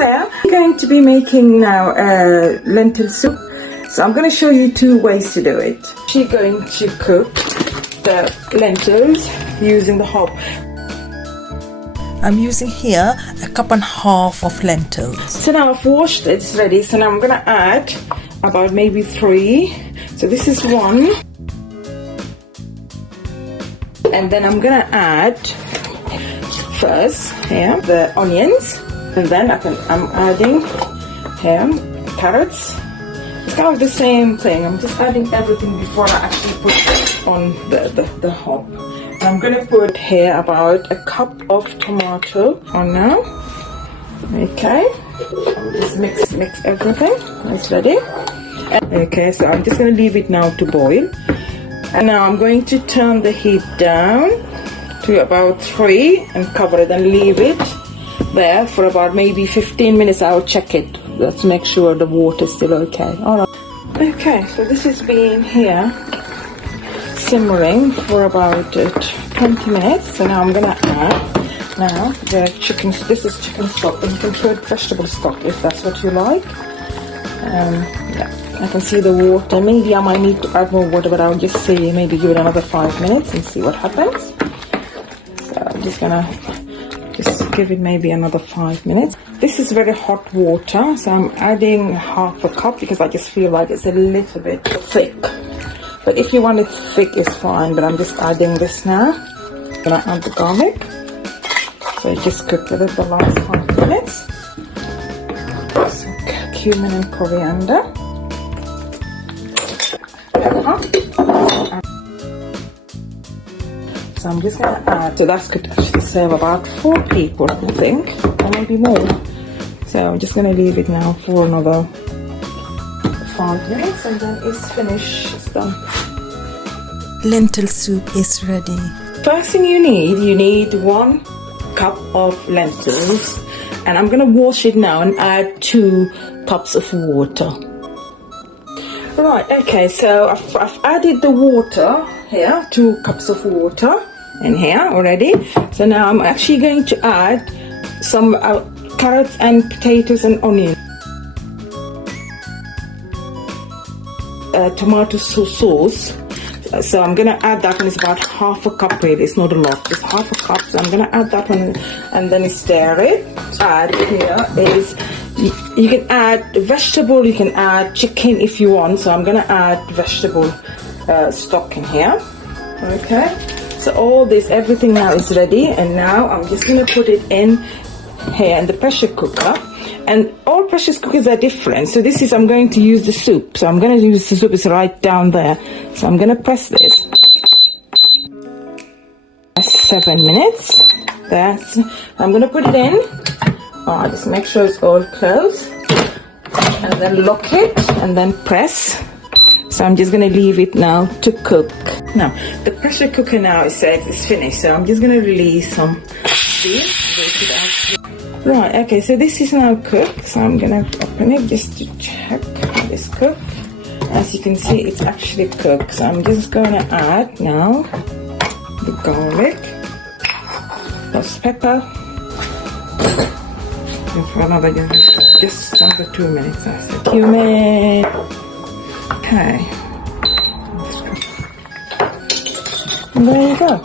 there. I'm going to be making now lentil soup. So I'm going to show you 2 ways to do it. She's going to cook the lentils using the hob. I'm using here 1.5 cups of lentils. So now I've washed it, it's ready. So now I'm going to add about maybe 3. So this is 1. And then I'm going to add first here the onions. And then I'm adding here carrots. It's kind of the same thing. I'm just adding everything before I actually put it on the hob. I'm going to put here about 1 cup of tomato on now. Okay, just mix everything. It's ready. Okay, so I'm just going to leave it now to boil. And now I'm going to turn the heat down to about 3 and cover it and leave it there for about maybe 15 minutes. I'll check it. Let's make sure the water is still okay. All right. Okay, so this has been here simmering for about 20 minutes. So now I'm gonna add now the chicken. This is chicken stock, but you can put vegetable stock if that's what you like. Yeah, I can see the water. Maybe I might need to add more water, but I'll just see, maybe give it another 5 minutes and see what happens. So I'm just gonna give it maybe another 5 minutes. This is very hot water, so I'm adding 1/2 cup because I just feel like it's a little bit thick. But if you want it thick, it's fine, but I'm just adding this now. I'm gonna add the garlic. So just cook with it the last 5 minutes. Some cumin and coriander. So I'm just gonna add, so that could actually serve about 4 people, I think, or maybe more. So I'm just gonna leave it now for another 5 minutes and then it's finished, it's done. Lentil soup is ready. First thing you need 1 cup of lentils, and I'm gonna wash it now and add 2 cups of water. Right, okay, so I've added the water here, 2 cups of water in here already. So now I'm actually going to add some carrots and potatoes and onion. Tomato sauce. So I'm gonna add that one. It's about 1/2 cup really, it's not a lot, it's 1/2 cup. So I'm gonna add that one and then stir it. Add here is, you can add vegetable, you can add chicken if you want. So I'm gonna add vegetable stock in here. Okay, so all this, everything now is ready, and now I'm just gonna put it in here in the pressure cooker. And all pressure cookers are different. So this is, I'm going to use the soup. So I'm going to use the soup, it's right down there. So I'm going to press this. 7 minutes. That's, I'm going to put it in. Just make sure it's all closed. And then lock it and then press. So I'm just going to leave it now to cook. Now, the pressure cooker now, it says it's finished. So I'm just going to release some steam. Right, okay, so this is now cooked, so I'm gonna open it just to check it's cooked. As you can see, it's actually cooked, so I'm just gonna add now the garlic, plus pepper, and for another, just another 2 minutes, I said. Cumin. Okay. And there you go.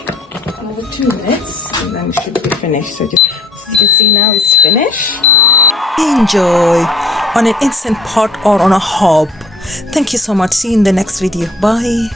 Another 2 minutes, and then it should be finished. So just, as you can see now, it's finished. Enjoy on an instant pot or on a hob. Thank you so much. See you in the next video. Bye.